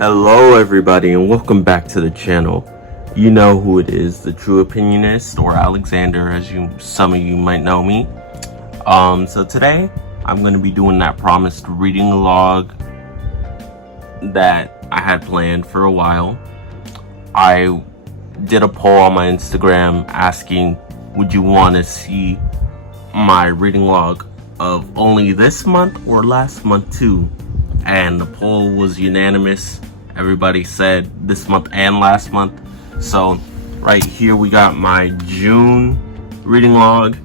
Hello everybody and welcome back to the channel. You know who it is, the True Opinionist, or Alexander as some of you might know me. So today I'm going to be doing that promised reading log that I had planned for a while. I did a poll on my Instagram asking, would you want to see my reading log of only this month or last month too? And the poll was unanimous. Everybody said this month and last month. So right here we got my June reading log,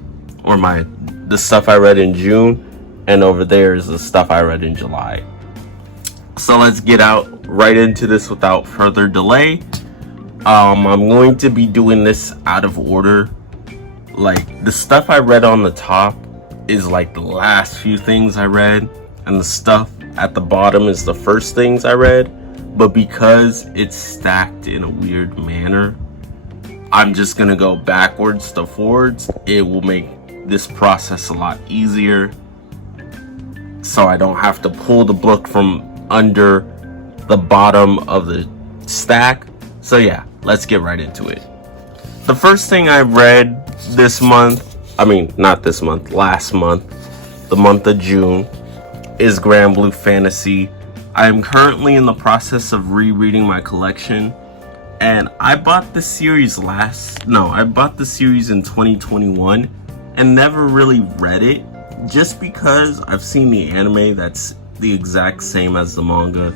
or the stuff I read in June, and over there is the stuff I read in July. So let's get right into this without further delay. I'm going to be doing this out of order. Like, the stuff I read on the top is like the last few things I read, and the stuff at the bottom is the first things I read. But because it's stacked in a weird manner, I'm just gonna go backwards to forwards. It will make this process a lot easier, so I don't have to pull the book from under the bottom of the stack. So yeah, let's get right into it. The first thing I read this month, last month, the month of June, is Grand Blue Fantasy. I am currently in the process of rereading my collection, and I bought the series in 2021 and never really read it, just because I've seen the anime that's the exact same as the manga,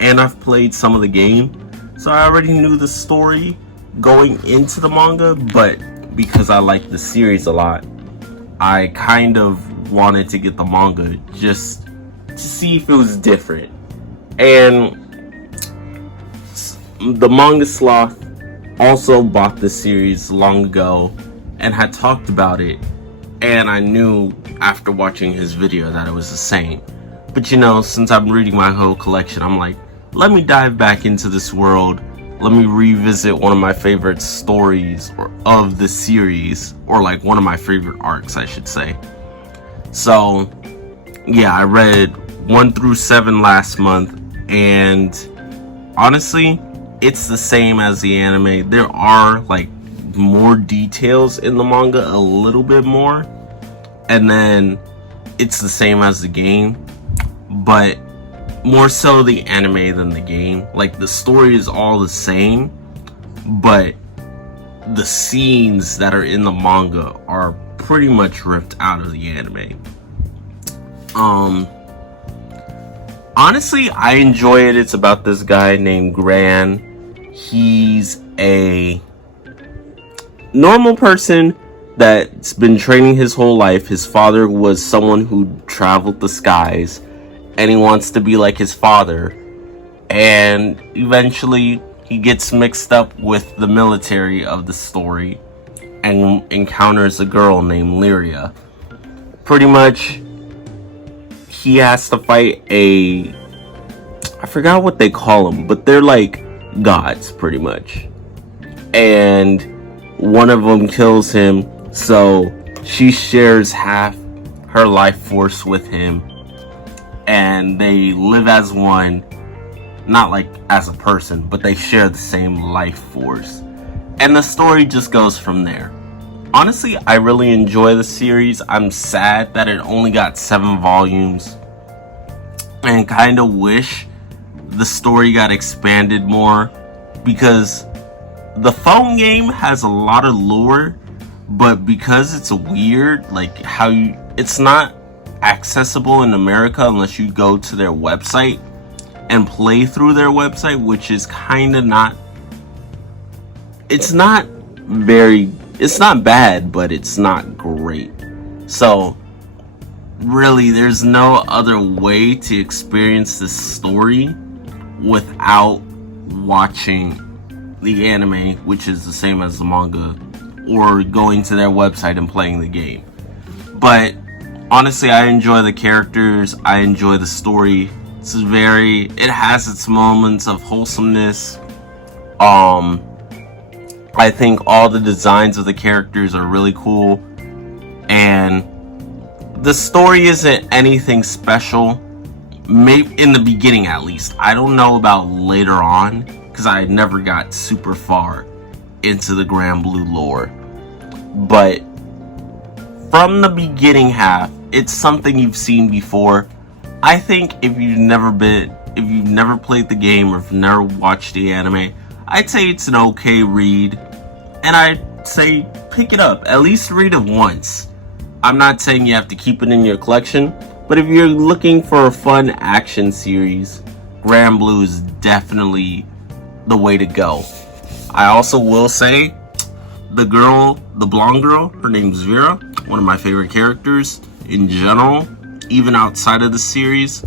and I've played some of the game, so I already knew the story going into the manga. But because I like the series a lot, I kind of wanted to get the manga just to see if it was different. And the Manga Sloth also bought this series long ago and had talked about it, and I knew after watching his video that it was the same. But you know, since I'm reading my whole collection, I'm like, let me dive back into this world. Let me revisit one of my favorite stories of the series, or like one of my favorite arcs, I should say. So yeah, I read 1 through 7 last month, and honestly, it's the same as the anime. There are like more details in the manga, a little bit more, and then it's the same as the game, but more so the anime than the game. Like, the story is all the same, but the scenes that are in the manga are pretty much ripped out of the anime. Honestly, I enjoy it. It's about this guy named Gran. He's a normal person that's been training his whole life. His father was someone who traveled the skies, and he wants to be like his father. And eventually, he gets mixed up with the military of the story and encounters a girl named Lyria. Pretty much, he has to fight I forgot what they call them, but they're like gods pretty much, and one of them kills him, so she shares half her life force with him, and they live as one, not like as a person, but they share the same life force, and the story just goes from there. Honestly, I really enjoy the series. I'm sad that it only got 7 volumes, and kind of wish the story got expanded more, because the phone game has a lot of lore, but because it's weird, like it's not accessible in America unless you go to their website and play through their website, which is kind of it's not bad, but it's not great. So really, there's no other way to experience this story without watching the anime, which is the same as the manga, or going to their website and playing the game. But honestly, I enjoy the characters, I enjoy the story. It has its moments of wholesomeness. I think all the designs of the characters are really cool, and the story isn't anything special. maybe in the beginning at least. I don't know about later on, because I never got super far into the Grand Blue lore. But from the beginning half, it's something you've seen before. I think if you've never played the game or if you've never watched the anime, I'd say it's an okay read. And I'd say pick it up. At least read it once. I'm not saying you have to keep it in your collection, but if you're looking for a fun action series, Grand Blue is definitely the way to go. I also will say, the blonde girl, her name's Vera, one of my favorite characters in general, even outside of the series.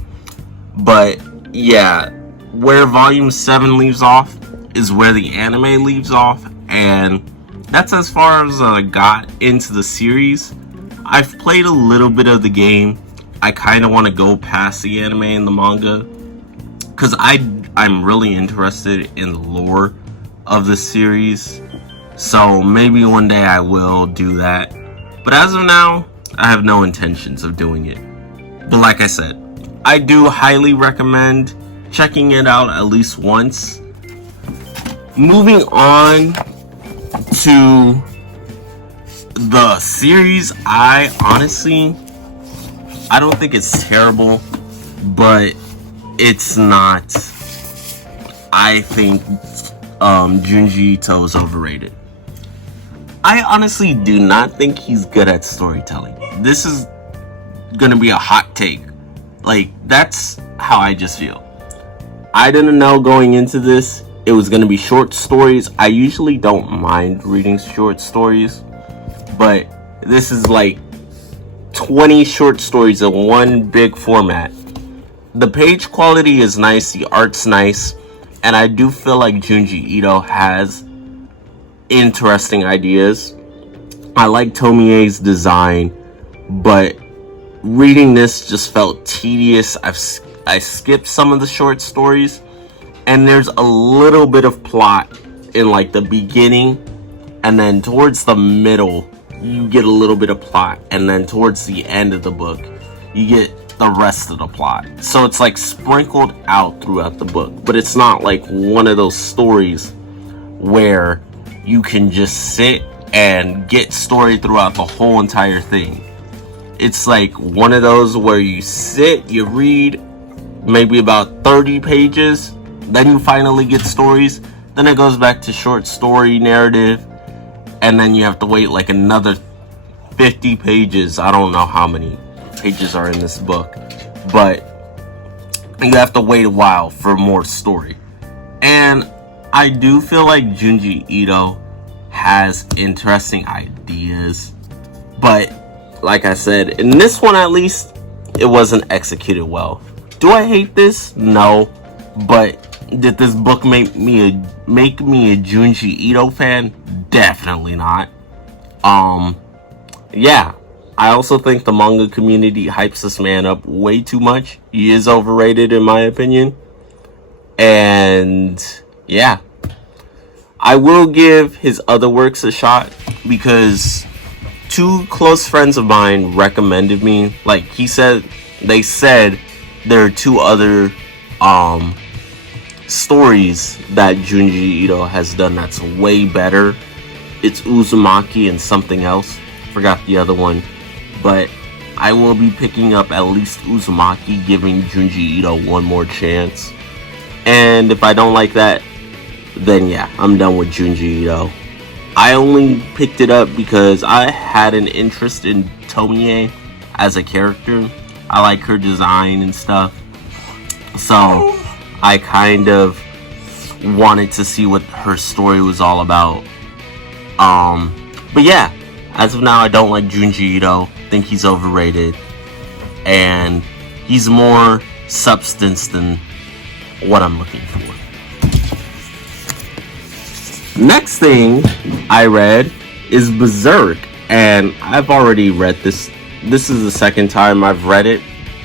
But yeah, where Volume 7 leaves off is where the anime leaves off, and that's as far as I got into the series. I've played a little bit of the game. I kind of want to go past the anime and the manga, because I'm really interested in the lore of the series. So maybe one day I will do that. But as of now, I have no intentions of doing it. But like I said, I do highly recommend checking it out at least once. Moving on to the series, I don't think it's terrible, but it's not. I think Junji Ito is overrated. I honestly do not think he's good at storytelling. This is gonna be a hot take. Like, that's how I just feel. I didn't know going into this it was gonna be short stories. I usually don't mind reading short stories, but this is like 20 short stories in one big format. The page quality is nice, the art's nice, and I do feel like Junji Ito has interesting ideas. I like Tomie's design, but reading this just felt tedious. I skipped some of the short stories, and there's a little bit of plot in like the beginning, and then towards the middle you get a little bit of plot, and then towards the end of the book you get the rest of the plot. So it's like sprinkled out throughout the book, but it's not like one of those stories where you can just sit and get story throughout the whole entire thing. It's like one of those where you sit, you read maybe about 30 pages, then you finally get stories, then it goes back to short story narrative, and then you have to wait like another 50 pages. I don't know how many pages are in this book, but you have to wait a while for more story. And I do feel like Junji Ito has interesting ideas, but like I said, in this one at least, it wasn't executed well. Do I hate this? No. But did this book make me a Junji Ito fan? Definitely not. Yeah. I also think the manga community hypes this man up way too much. He is overrated in my opinion. And yeah, I will give his other works a shot, because two close friends of mine recommended me, like they said there are two other stories that Junji Ito has done that's way better. It's Uzumaki and something else, forgot the other one, but I will be picking up at least Uzumaki, giving Junji Ito one more chance. And if I don't like that, then yeah, I'm done with Junji Ito. I only picked it up because I had an interest in Tomie as a character. I like her design and stuff, so I kind of wanted to see what her story was all about. But yeah, as of now, I don't like Junji Ito. Think he's overrated, and he's more substance than what I'm looking for. Next thing I read is Berserk, and I've already read this. This is the second time I've read it.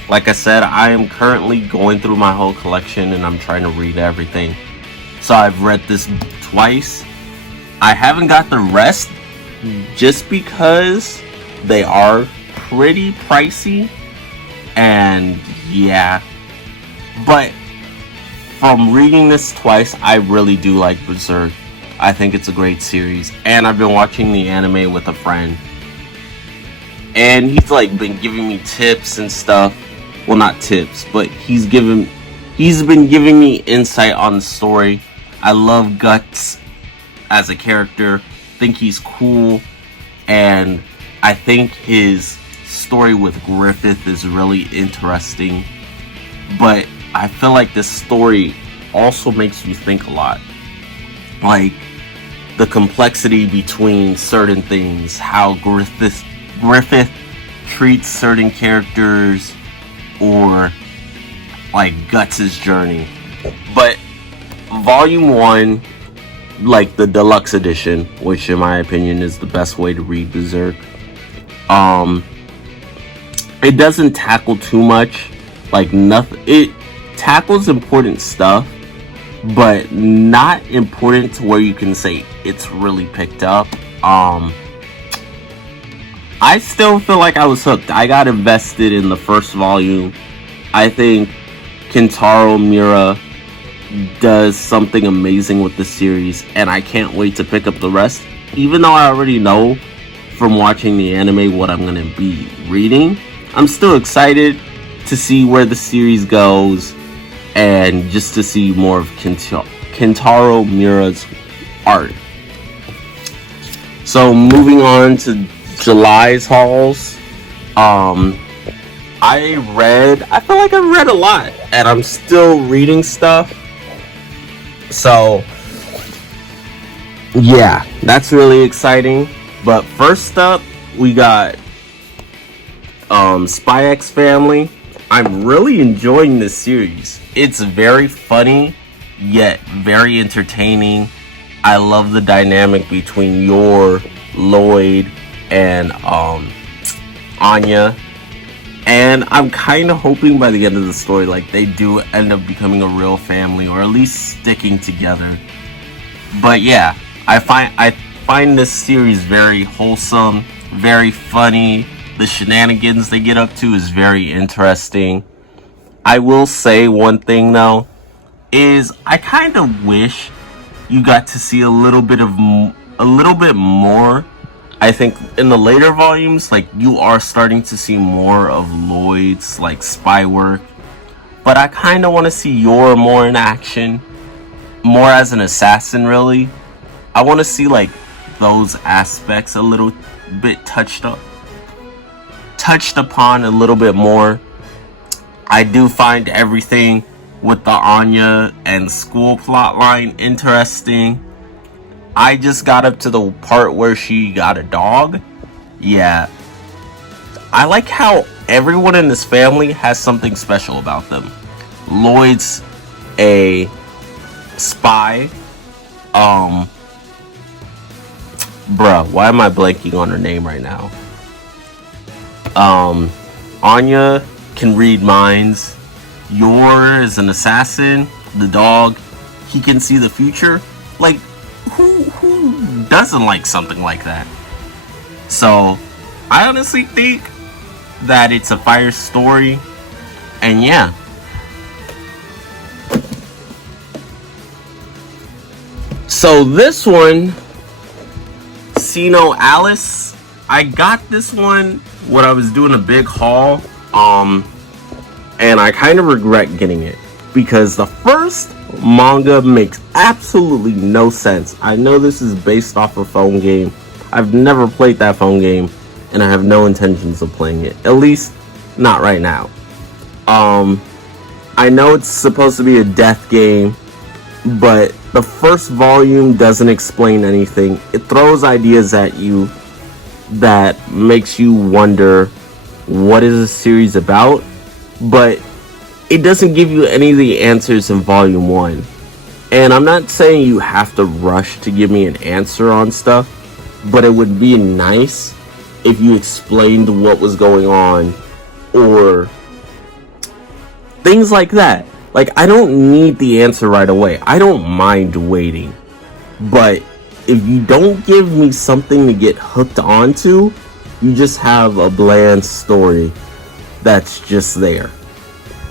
Like I said, I am currently going through my whole collection and I'm trying to read everything. So I've read this twice. I haven't got the rest just because they are pretty pricey. And yeah, But from reading this twice, I really do like Berserk. I think it's a great series, and I've been watching the anime with a friend, and he's like been giving me tips and stuff. Well, not tips, but he's been giving me insight on the story. I love Guts as a character. Think he's cool, and I think his story with Griffith is really interesting. But I feel like this story also makes you think a lot. Like the complexity between certain things, how Griffith treats certain characters, or like Guts' journey. But volume 1, like the deluxe edition, which in my opinion is the best way to read Berserk, it doesn't tackle too much. Like nothing, it tackles important stuff, but not important to where you can say it's really picked up. I still feel like I was hooked. I got invested in the first volume. I think Kentaro Miura does something amazing with the series, and I can't wait to pick up the rest. Even though I already know from watching the anime what I'm going to be reading, I'm still excited to see where the series goes, and just to see more of Kentaro Miura's art. So moving on to July's hauls, I feel like I read a lot, and I'm still reading stuff. So yeah, that's really exciting. But first up, we got Spy X Family. I'm really enjoying this series. It's very funny, yet very entertaining. I love the dynamic between Yor, Lloyd, and Anya. And I'm kind of hoping by the end of the story, like, they do end up becoming a real family, or at least sticking together. But yeah, I find this series very wholesome, very funny. The shenanigans they get up to is very interesting. I will say one thing though, is I kind of wish you got to see a little bit more. I think in the later volumes, like, you are starting to see more of Lloyd's like spy work, but I kind of want to see Yor more in action, more as an assassin. Really, I want to see like those aspects a little bit touched upon a little bit more. I do find everything with the Anya and school plotline interesting. I just got up to the part where she got a dog. Yeah, I like how everyone in this family has something special about them. Lloyd's a spy. Bruh, why am I blanking on her name right now? Anya can read minds. Yor is an assassin. The dog, he can see the future. Like, who doesn't like something like that? So, I honestly think that it's a fire story. And yeah. So this one, Sino Alice, I got this one when I was doing a big haul, and I kind of regret getting it, because the first manga makes absolutely no sense. I know this is based off a phone game. I've never played that phone game, and I have no intentions of playing it, at least not right now. I know it's supposed to be a death game, but the first volume doesn't explain anything. It throws ideas at you that makes you wonder, what is the series about? But it doesn't give you any of the answers in volume 1. And I'm not saying you have to rush to give me an answer on stuff, but it would be nice if you explained what was going on, or things like that. Like, I don't need the answer right away. I don't mind waiting. But if you don't give me something to get hooked onto, you just have a bland story that's just there.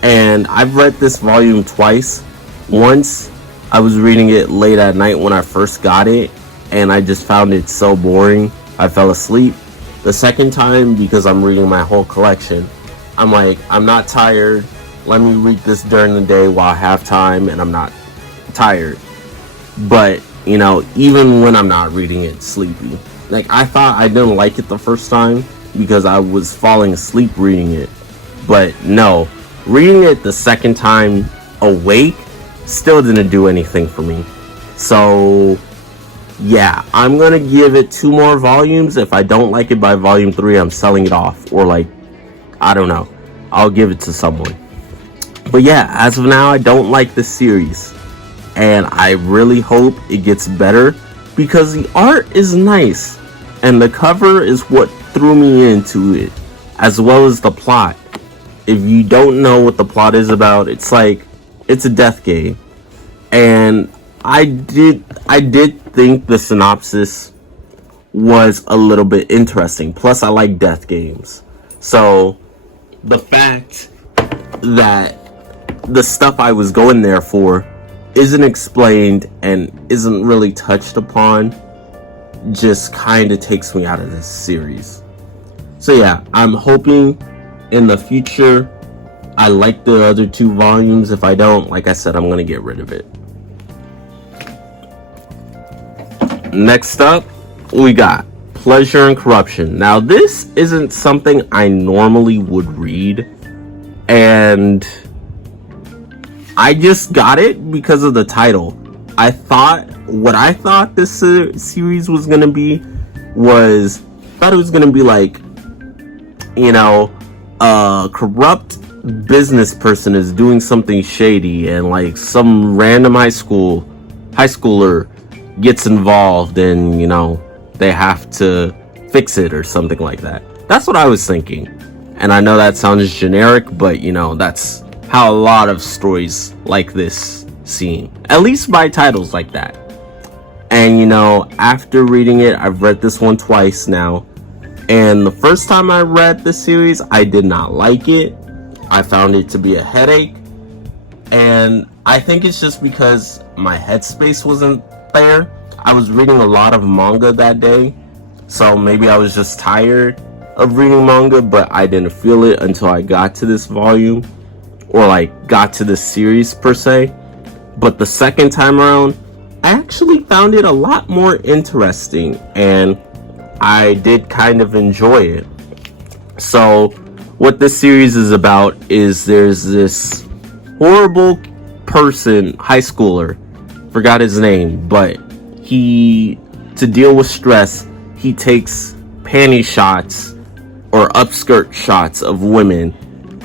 And I've read this volume twice. Once I was reading it late at night when I first got it, and I just found it so boring, I fell asleep. The second time, because I'm reading my whole collection, I'm like, I'm not tired. Let me read this during the day while I have time and I'm not tired. But, you know, even when I'm not reading it sleepy. Like, I thought I didn't like it the first time because I was falling asleep reading it. But no, reading it the second time awake still didn't do anything for me. So yeah, I'm gonna give it 2 more volumes. If I don't like it by volume 3, I'm selling it off, or like, I don't know, I'll give it to someone. But yeah, as of now, I don't like this series, and I really hope it gets better because the art is nice and the cover is what threw me into it, as well as the plot. If you don't know what the plot is about, it's like, it's a death game. And I did think the synopsis was a little bit interesting. Plus, I like death games. So, the fact that the stuff I was going there for isn't explained and isn't really touched upon just kind of takes me out of this series. So yeah, I'm hoping in the future I like the other 2 volumes. If I don't, like I said, I'm gonna get rid of it. Next up, we got Pleasure and Corruption. Now, this isn't something I normally would read, and I just got it because of the title. What I thought this series was gonna be was, thought it was gonna be like, you know, a corrupt business person is doing something shady, and like some random high schooler gets involved, and you know, they have to fix it or something like that. That's what I was thinking. And I know that sounds generic, but you know, that's how a lot of stories like this seem, at least by titles like that. And you know, after reading it, I've read this one twice now, and the first time I read the series, I did not like it. I found it to be a headache, and I think it's just because my headspace wasn't there. I was reading a lot of manga that day, so maybe I was just tired of reading manga, but I didn't feel it until I got to this volume, or like got to this series per se. But the second time around, I actually found it a lot more interesting, and I did kind of enjoy it. So what this series is about is there's this horrible person, high schooler, forgot his name, but to deal with stress, he takes panty shots or upskirt shots of women,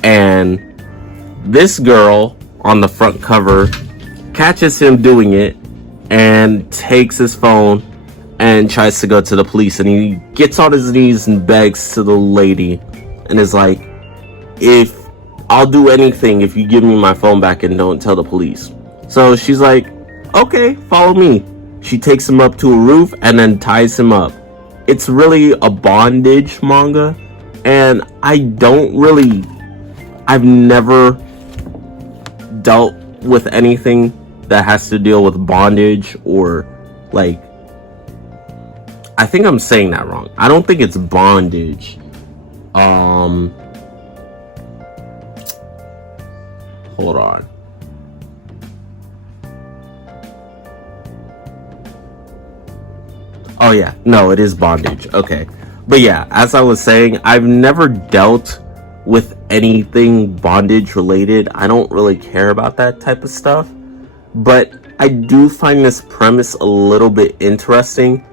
and this girl on the front cover catches him doing it and takes his phone and tries to go to the police, and he gets on his knees and begs to the lady and is like, if I'll do anything if you give me my phone back and don't tell the police. So she's like, okay, follow me. She takes him up to a roof and then ties him up. It's really a bondage manga, and I've never dealt with anything that has to deal with bondage, or like, I think I'm saying that wrong. I don't think it's bondage. Hold on. Oh yeah, no, it is bondage. Okay. But yeah, as I was saying, I've never dealt with anything bondage related. I don't really care about that type of stuff. But I do find this premise a little bit interesting.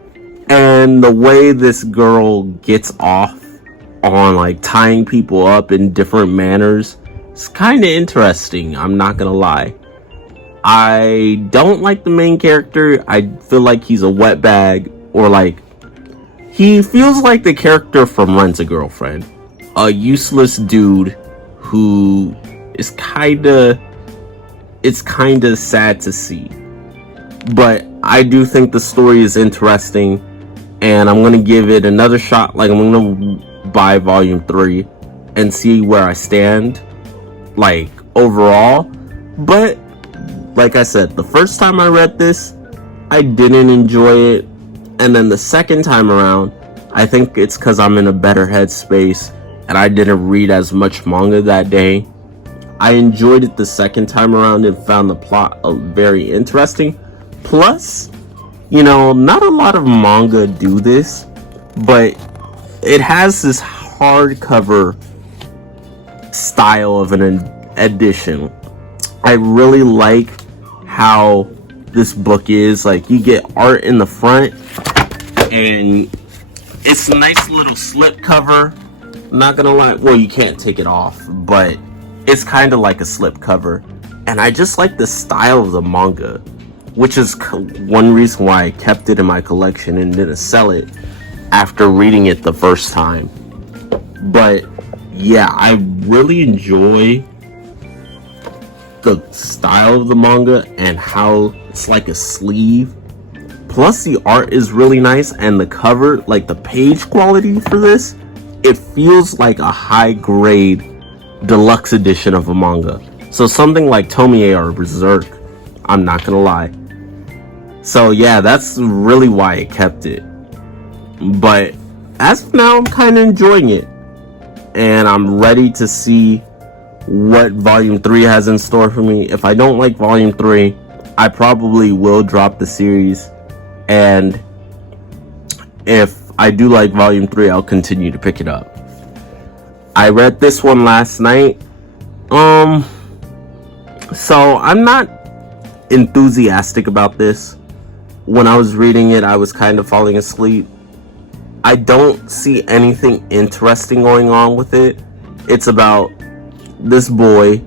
And the way this girl gets off on like tying people up in different manners, it's kind of interesting, I'm not gonna lie. I don't like the main character. I feel like he's a wetbag, or like, he feels like the character from Rent a Girlfriend. A useless dude who is it's kinda sad to see. But I do think the story is interesting, and I'm gonna give it another shot. Like, I'm gonna buy volume 3 and see where I stand, like overall. But like I said, the first time I read this, I didn't enjoy it. And then the second time around, I think it's because I'm in a better headspace and I didn't read as much manga that day. I enjoyed it the second time around and found the plot very interesting. Plus, not a lot of manga do this, but it has this hardcover style of an edition. I really like how this book is. Like, you get art in the front, and it's a nice little slip cover. I'm not gonna lie, well, you can't take it off, but it's kind of like a slip cover. And I just like the style of the manga, which is one reason why I kept it in my collection and didn't sell it after reading it the first time. But yeah, I really enjoy the style of the manga and how it's like a sleeve. Plus, the art is really nice, and the cover, like the page quality for this, it feels like a high grade deluxe edition of a manga. So something like Tomie or Berserk, I'm not gonna lie. So yeah, that's really why I kept it. But as of now, I'm kind of enjoying it, and I'm ready to see what Volume 3 has in store for me. If I don't like Volume 3, I probably will drop the series, and if I do like Volume 3, I'll continue to pick it up. I read this one last night. So I'm not enthusiastic about this. When I was reading it, I was kind of falling asleep. I don't see anything interesting going on with it. It's about this boy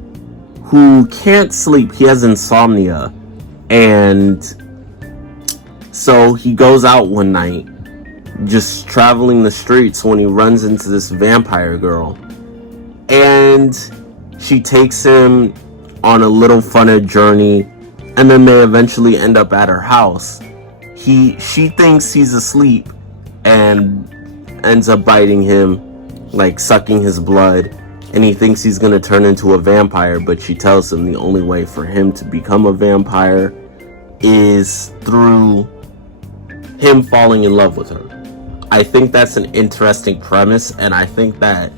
who can't sleep. He has insomnia. And so he goes out one night, just traveling the streets, when he runs into this vampire girl. And she takes him on a little funner journey, and then they eventually end up at her house. She thinks he's asleep and ends up biting him, like sucking his blood, and he thinks he's gonna turn into a vampire, but she tells him the only way for him to become a vampire is through him falling in love with her. I think that's an interesting premise, and I think that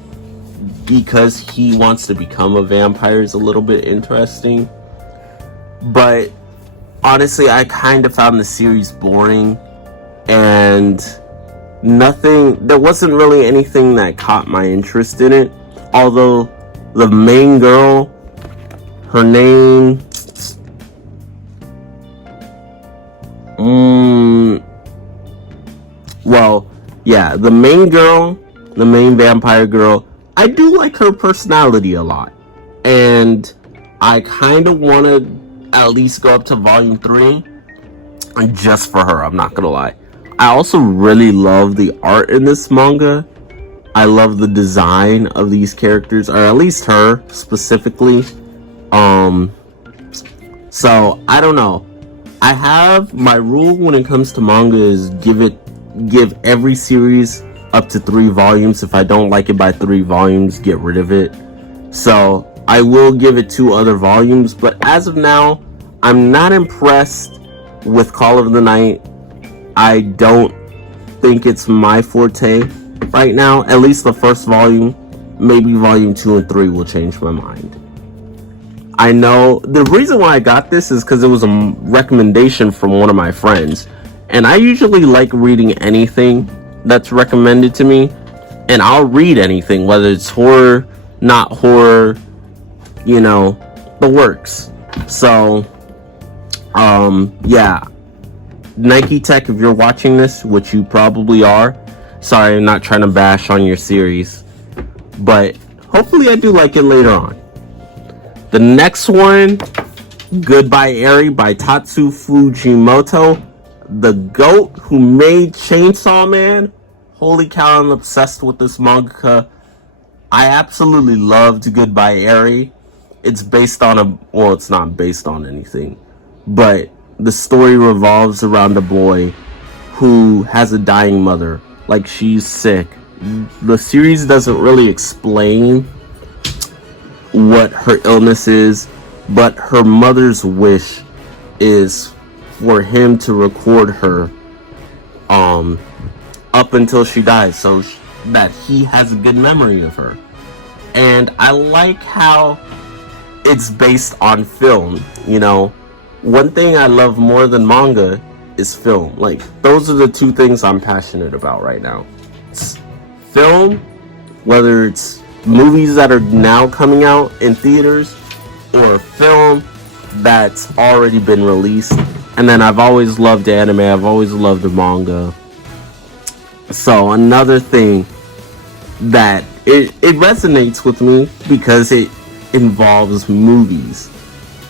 because he wants to become a vampire is a little bit interesting. But honestly, I kind of found the series boring, and there wasn't really anything that caught my interest in it. Although the main girl, her name, the main girl, the main vampire girl, I do like her personality a lot, and I kind of want to at least go up to Volume 3 just for her, I'm not gonna lie. I also really love the art in this manga. I love the design of these characters, or at least her specifically. So I don't know. I have my rule when it comes to manga is give every series up to 3 volumes. If I don't like it by 3 volumes, get rid of it. So I will give it 2 other volumes, but as of now, I'm not impressed with Call of the Night. I don't think it's my forte right now. At least the first volume. Maybe Volume 2 and 3 will change my mind. I know the reason why I got this is because it was a recommendation from one of my friends, and I usually like reading anything that's recommended to me, and I'll read anything, whether it's horror, not horror, the works. So yeah, Nike Tech, if you're watching this, which you probably are, sorry, I'm not trying to bash on your series, but hopefully I do like it later on. The next one, Goodbye Eri by Tatsu Fujimoto, the GOAT who made Chainsaw Man. Holy cow, I'm obsessed with this manga. I absolutely loved Goodbye Eri. It's based on it's not based on anything, but the story revolves around a boy who has a dying mother. Like, she's sick. The series doesn't really explain what her illness is, but her mother's wish is for him to record her up until she dies, so that he has a good memory of her. And I like how it's based on film. You know, one thing I love more than manga is film. Like, those are the two things I'm passionate about right now. It's film, whether it's movies that are now coming out in theaters or film that's already been released. And then I've always loved anime, I've always loved the manga. So another thing that it resonates with me because it involves movies.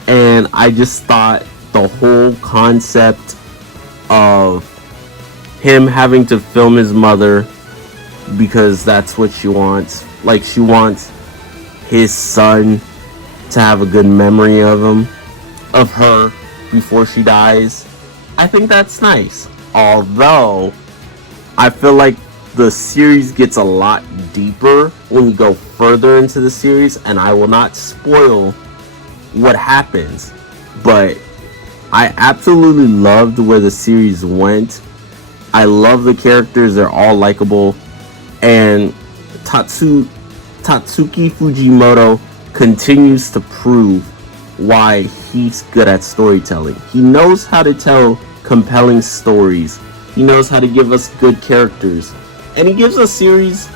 And I just thought the whole concept of him having to film his mother because that's what she wants. Like, she wants his son to have a good memory of her before she dies. I think that's nice. Although I feel like the series gets a lot deeper when you go further into the series, and I will not spoil what happens, but I absolutely loved where the series went. I love the characters, they're all likable, and Tatsuki Fujimoto continues to prove why he's good at storytelling. He knows how to tell compelling stories. He knows how to give us good characters. And he gives a series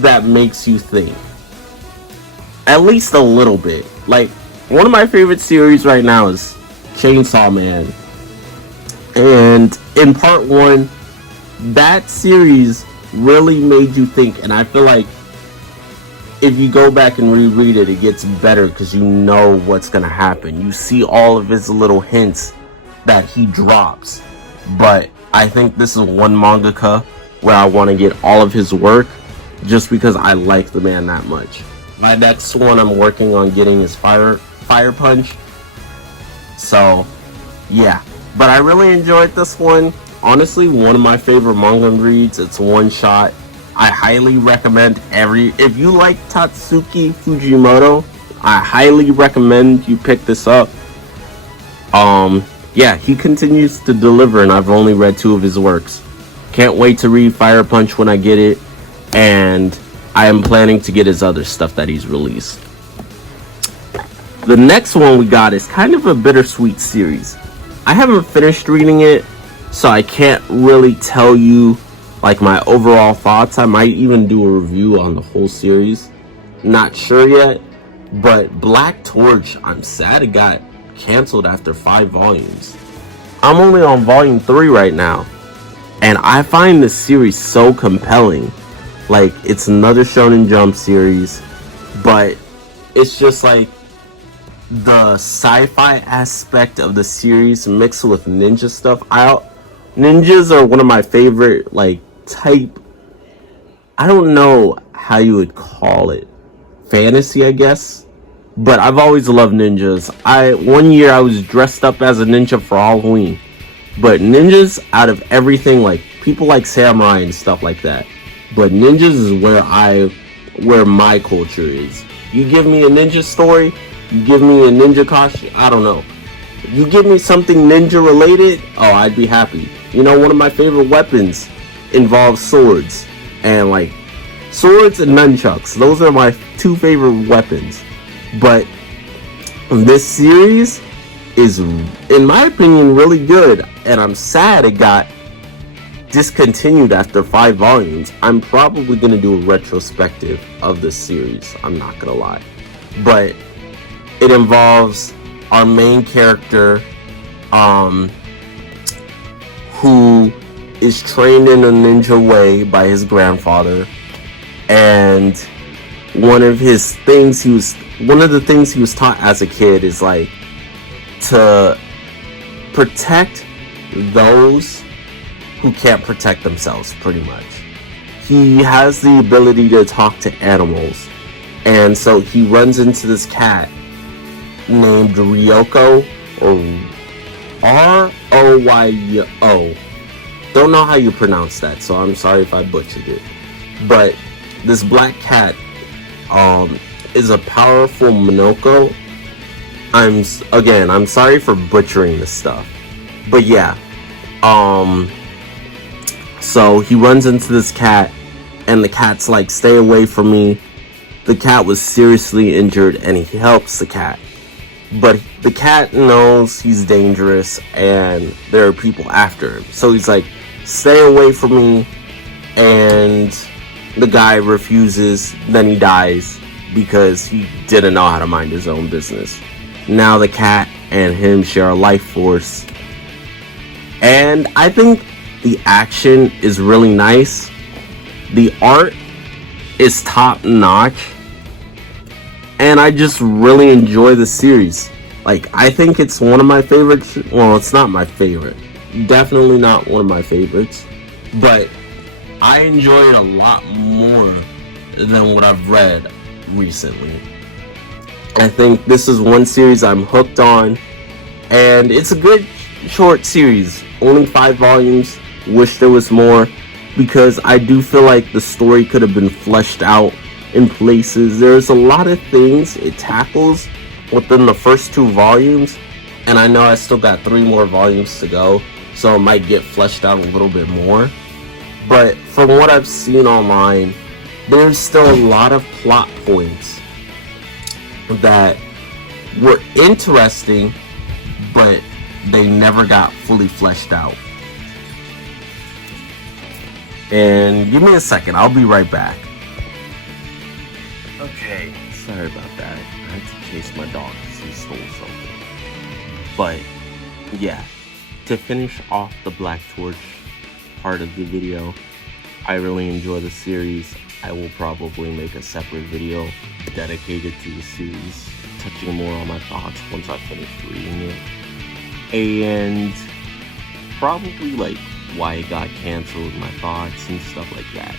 that makes you think. At least a little bit. Like, one of my favorite series right now is Chainsaw Man. And in part 1, that series really made you think. And I feel like if you go back and reread it, it gets better because you know what's going to happen. You see all of his little hints that he drops. But I think this is one mangaka where I want to get all of his work just because I like the man that much. My next one I'm working on getting is Fire Punch. So, yeah. But I really enjoyed this one. Honestly, one of my favorite manga reads. It's one shot. I highly recommend if you like Tatsuki Fujimoto, I highly recommend you pick this up. Yeah, he continues to deliver, and I've only read 2 of his works. Can't wait to read Fire Punch when I get it, and I am planning to get his other stuff that he's released. The next one we got is kind of a bittersweet series. I haven't finished reading it, so I can't really tell you like my overall thoughts. I might even do a review on the whole series. Not sure yet, but Black Torch, I'm sad it got canceled after 5 volumes. I'm only on volume 3 right now, and I find this series so compelling. Like, it's another Shonen Jump series, but it's just like the sci-fi aspect of the series mixed with ninja stuff. Ninjas are one of my favorite, like, type, I don't know how you would call it, fantasy, I guess. But I've always loved ninjas. One year I was dressed up as a ninja for Halloween. But ninjas, out of everything, like, people like samurai and stuff like that. But ninjas is where my culture is. You give me a ninja story, you give me a ninja costume, I don't know. You give me something ninja related, oh, I'd be happy. You know, one of my favorite weapons involves swords. And, like, swords and nunchucks. Those are my 2 favorite weapons. But this series is, in my opinion, really good. And I'm sad it got discontinued after 5 volumes. I'm probably going to do a retrospective of this series. I'm not going to lie. But it involves our main character, who is trained in a ninja way by his grandfather. And one of the things he was taught as a kid is, like, to protect those who can't protect themselves, pretty much. He has the ability to talk to animals, and so he runs into this cat named Ryoko, or Rooyo. Don't know how you pronounce that, so I'm sorry if I butchered it. But this black cat is a powerful Minoko. I'm sorry for butchering this stuff, but yeah. So he runs into this cat, and the cat's like, "Stay away from me." The cat was seriously injured, and he helps the cat. But the cat knows he's dangerous, and there are people after him. So he's like, "Stay away from me." And the guy refuses. Then he dies because he didn't know how to mind his own business. Now the cat and him share a life force. And I think the action is really nice. The art is top notch. And I just really enjoy the series. Like, I think it's one of my favorites. Well, it's not my favorite. Definitely not one of my favorites. But I enjoy it a lot more than what I've read recently. I think this is one series I'm hooked on. And it's a good short series. Only 5 volumes. Wish there was more. Because I do feel like the story could have been fleshed out in places. There's a lot of things it tackles within the first 2 volumes, and I know I still got 3 more volumes to go, so it might get fleshed out a little bit more. But from what I've seen online, there's still a lot of plot points that were interesting, but they never got fully fleshed out. And give me a second, I'll be right back. Okay, sorry about that. I had to chase my dog because he stole something. But, yeah. To finish off the Black Torch part of the video, I really enjoy the series. I will probably make a separate video dedicated to the series, touching more on my thoughts once I finish reading it. And probably, like, why it got canceled, my thoughts, and stuff like that.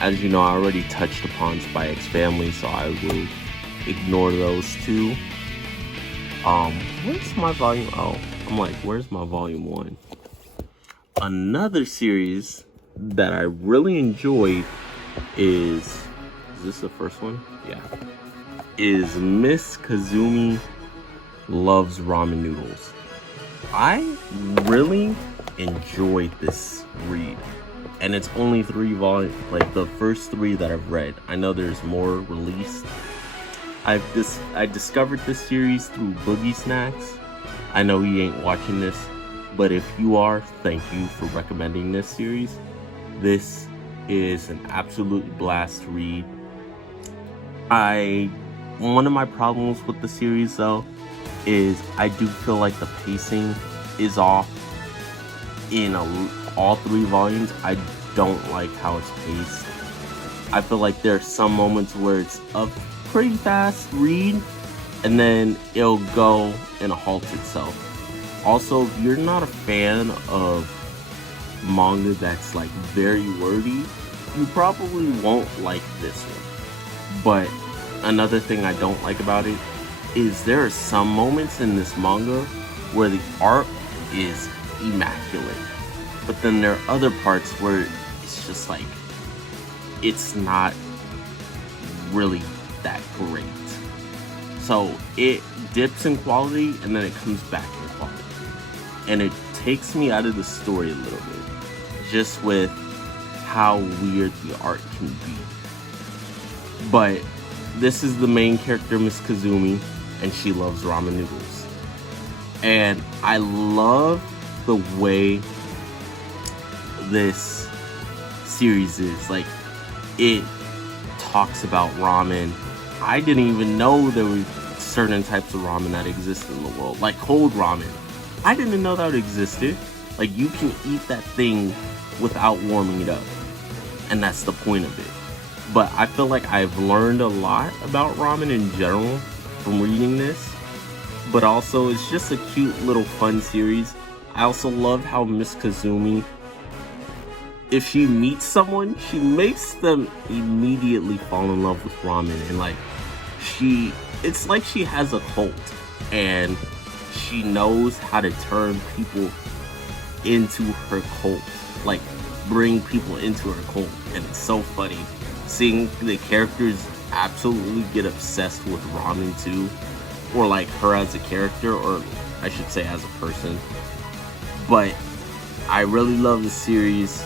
As you know, I already touched upon Spy X Family, so I will ignore those 2. Where's my volume? Oh, I'm like, where's my volume 1? Another series that I really enjoyed is this the first one? Yeah. Is Miss Kazumi Loves Ramen Noodles. I really enjoyed this read. And it's only 3 volumes, like the first 3 that I've read. I know there's more released. I discovered this series through Boogie Snacks. I know he ain't watching this, but if you are, thank you for recommending this series. This is an absolute blast to read. One of my problems with the series though is I do feel like the pacing is off in all 3 volumes. I don't like how it's paced. I feel like there's some moments where it's a pretty fast read and then it'll go and halt itself. Also, if you're not a fan of manga that's like very wordy, you probably won't like this one. But another thing I don't like about it is there are some moments in this manga where the art is immaculate. But then there are other parts where it's just like, it's not really that great. So it dips in quality and then it comes back in quality. And it takes me out of the story a little bit, just with how weird the art can be. But this is the main character, Miss Kazumi, and she loves ramen noodles. And I love the way this series is. Like, it talks about ramen. I didn't even know there were certain types of ramen that exist in the world, like cold ramen. I didn't know that existed. Like, you can eat that thing without warming it up, and that's the point of it. But I feel like I've learned a lot about ramen in general from reading this, but also it's just a cute little fun series. I also love how Miss Kazumi, if she meets someone, she makes them immediately fall in love with ramen, and like, it's like she has a cult, and she knows how to turn people into her cult, like bring people into her cult, and it's so funny. seeing the characters absolutely get obsessed with ramen too, or like her as a character, or I should say as a person. But I really love the series.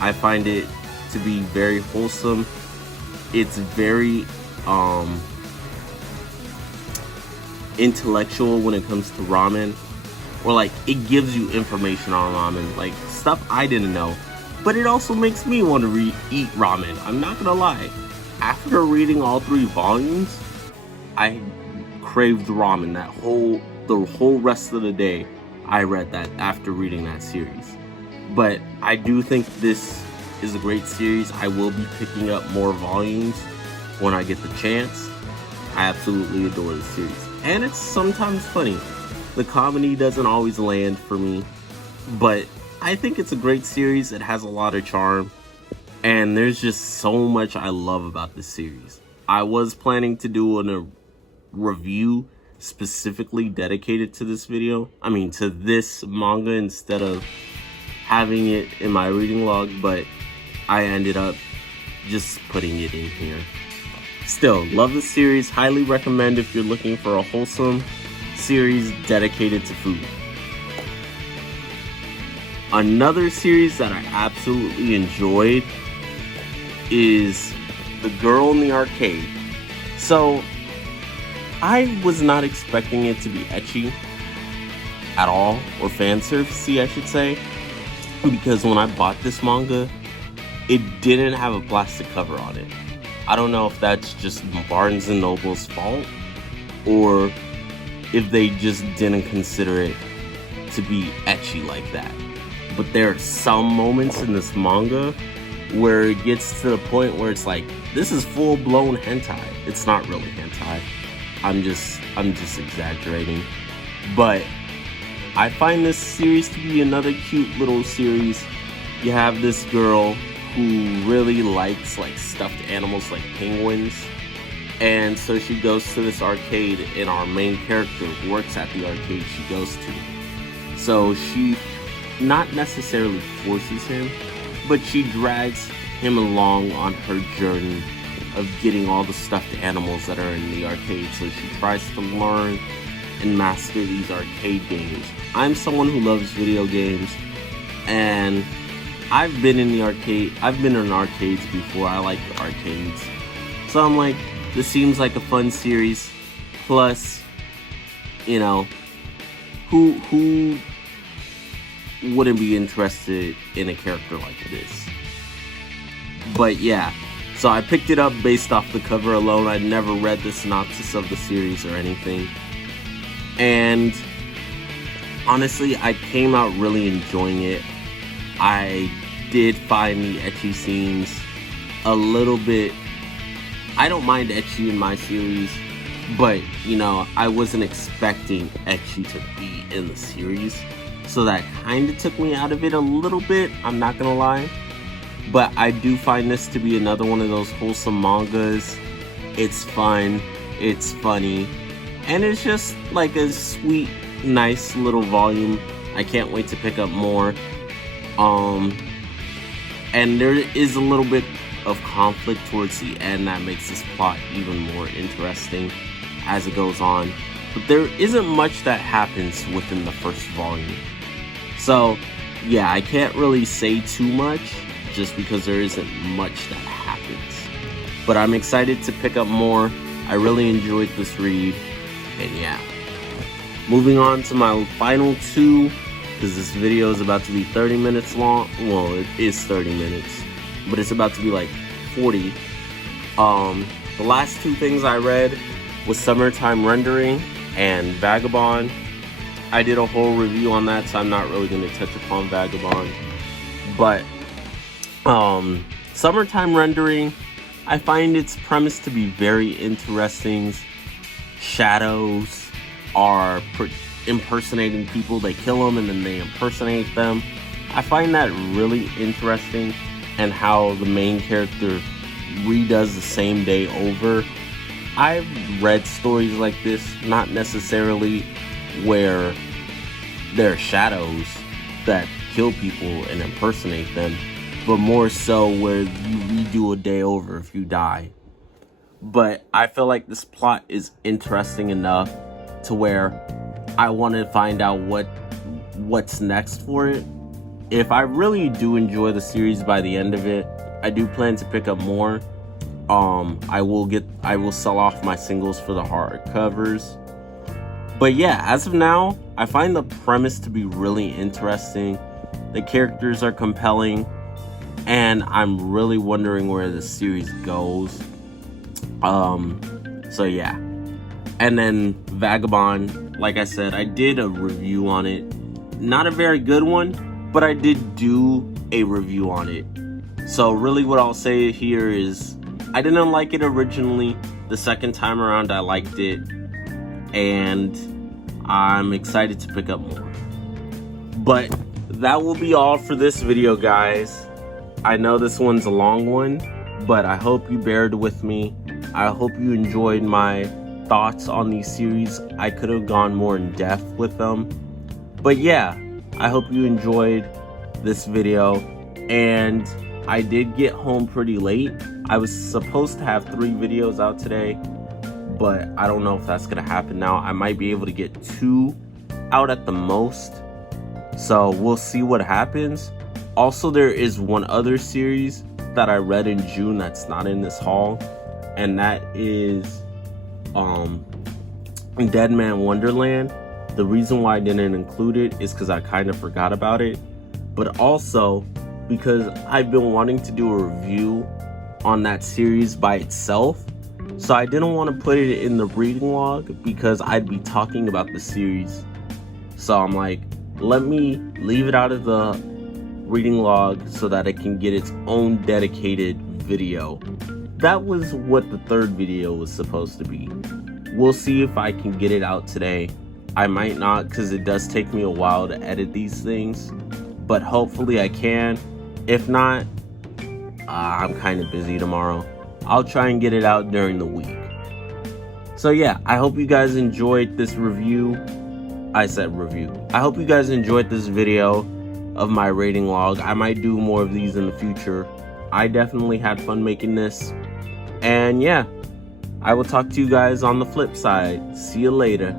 I find it to be very wholesome. It's very intellectual when it comes to ramen, or like it gives you information on ramen, like stuff I didn't know. But it also makes me want to eat ramen. I'm not gonna lie. After reading all 3 volumes, I craved ramen the whole rest of the day. I read that after reading that series. But I do think this is a great series. I will be picking up more volumes when I get the chance. I absolutely adore the series. And it's sometimes funny. The comedy doesn't always land for me, but I think it's a great series. It has a lot of charm, and there's just so much I love about this series. I was planning to do a review specifically dedicated to this to this manga, instead of having it in my reading log, but I ended up just putting it in here. Still, love the series. Highly recommend if you're looking for a wholesome series dedicated to food. Another series that I absolutely enjoyed is The Girl in the Arcade. So, I was not expecting it to be ecchi at all, or fan servicey, I should say, because when I bought this manga, it didn't have a plastic cover on it. I don't know if that's just Barnes & Noble's fault, or if they just didn't consider it to be ecchi like that. But there are some moments in this manga where it gets to the point where it's like, this is full-blown hentai. It's not really hentai. I'm just exaggerating. But I find this series to be another cute little series. You have this girl who really likes like stuffed animals like penguins, and so she goes to this arcade, and our main character works at the arcade she goes to. So she not necessarily forces him, but she drags him along on her journey of getting all the stuffed animals that are in the arcade. So she tries to learn and master these arcade games. I'm someone who loves video games, and I've been in arcades before. I like arcades. So I'm like, this seems like a fun series. Plus, you know, who wouldn't be interested in a character like this? But yeah, so I picked it up based off the cover alone. I never read the synopsis of the series or anything. And honestly, I came out really enjoying it. I did find the ecchi scenes a little bit... I don't mind ecchi in my series, but, you know, I wasn't expecting ecchi to be in the series. So that kind of took me out of it a little bit, I'm not gonna lie. But I do find this to be another one of those wholesome mangas. It's fun, it's funny, and it's just like a sweet, nice little volume. I can't wait to pick up more. And there is a little bit of conflict towards the end that makes this plot even more interesting as it goes on. But there isn't much that happens within the first volume. So, yeah, I can't really say too much just because there isn't much that happens. But I'm excited to pick up more. I really enjoyed this read. And yeah. Moving on to my final 2, because this video is about to be 30 minutes long. Well, it is 30 minutes, but it's about to be like 40. The last 2 things I read was Summertime Rendering and Vagabond. I did a whole review on that, so I'm not really going to touch upon Vagabond. But Summertime Rendering, I find its premise to be very interesting. Shadows are impersonating people. They kill them and then they impersonate them. I find that really interesting, and how the main character redoes the same day over. I've read stories like this, not necessarily where there are shadows that kill people and impersonate them, but more so where you redo a day over if you die. But I feel like this plot is interesting enough to where I want to find out what's next for it. If I really do enjoy the series by the end of it, I do plan to pick up more. I will sell off my singles for the hardcovers. But yeah, as of now, I find the premise to be really interesting. The characters are compelling, and I'm really wondering where the series goes. So yeah. And then Vagabond, like I said, I did a review on it. Not a very good one, but I did do a review on it. So really what I'll say here is I didn't like it originally. The second time around I liked it, and I'm excited to pick up more. But that will be all for this video, guys. I know this one's a long one, but I hope you bared with me. I hope you enjoyed my thoughts on these series. I could have gone more in depth with them, but yeah, I hope you enjoyed this video. And I did get home pretty late. I was supposed to have 3 videos out today, but I don't know if that's gonna happen now. I might be able to get 2 out at the most, so we'll see what happens. Also, there is one other series that I read in June that's not in this haul, and that is Dead Man Wonderland. The reason why I didn't include it is because I kind of forgot about it, but also because I've been wanting to do a review on that series by itself. So I didn't want to put it in the reading log because I'd be talking about the series. So I'm like, let me leave it out of the reading log so that it can get its own dedicated video. That was what the 3rd video was supposed to be. We'll see if I can get it out today. I might not, because it does take me a while to edit these things, but hopefully I can. If not, I'm kind of busy tomorrow. I'll try and get it out during the week. So yeah, I hope you guys enjoyed this review. I said review. I hope you guys enjoyed this video of my rating log. I might do more of these in the future. I definitely had fun making this. And yeah, I will talk to you guys on the flip side. See you later.